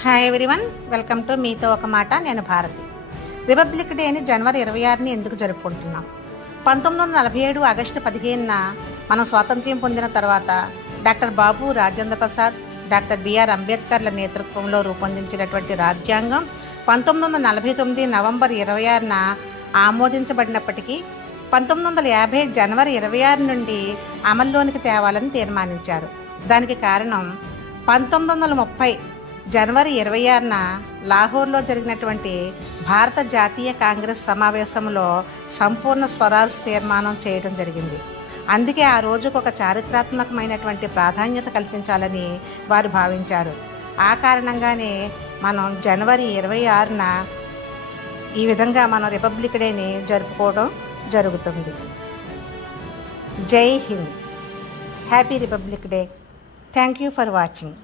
Hi everyone, welcome to మీతో ఒక మాట. నేను భారతి. రిపబ్లిక్ డేని జనవరి 26ని ఎందుకు జరుపుకుంటున్నాం? 1947 ఆగస్టు 15న మనం స్వాతంత్ర్యం పొందిన తర్వాత doctor Babu Rajendra Prasad, doctor BR అంబేద్కర్ల నేతృత్వంలో రూపొందించినటువంటి రాజ్యాంగం 1949 నవంబర్ 26న ఆమోదించబడినప్పటికీ 1950 జనవరి 26 నుండి అమల్లోనికి తేవాలని తీర్మానించారు. దానికి కారణం 1930 జనవరి 26న లాహోర్లో జరిగినటువంటి భారత జాతీయ కాంగ్రెస్ సమావేశంలో సంపూర్ణ స్వరాజ్ తీర్మానం చేయడం జరిగింది. అందుకే ఆ రోజుకు ఒక చారిత్రాత్మకమైనటువంటి ప్రాధాన్యత కల్పించాలని వారు భావించారు. ఆ కారణంగానే మనం జనవరి 26న ఈ విధంగా మనం రిపబ్లిక్ డేని జరుపుకోవడం జరుగుతుంది. జై Hind. Happy republic day. Thank you for watching.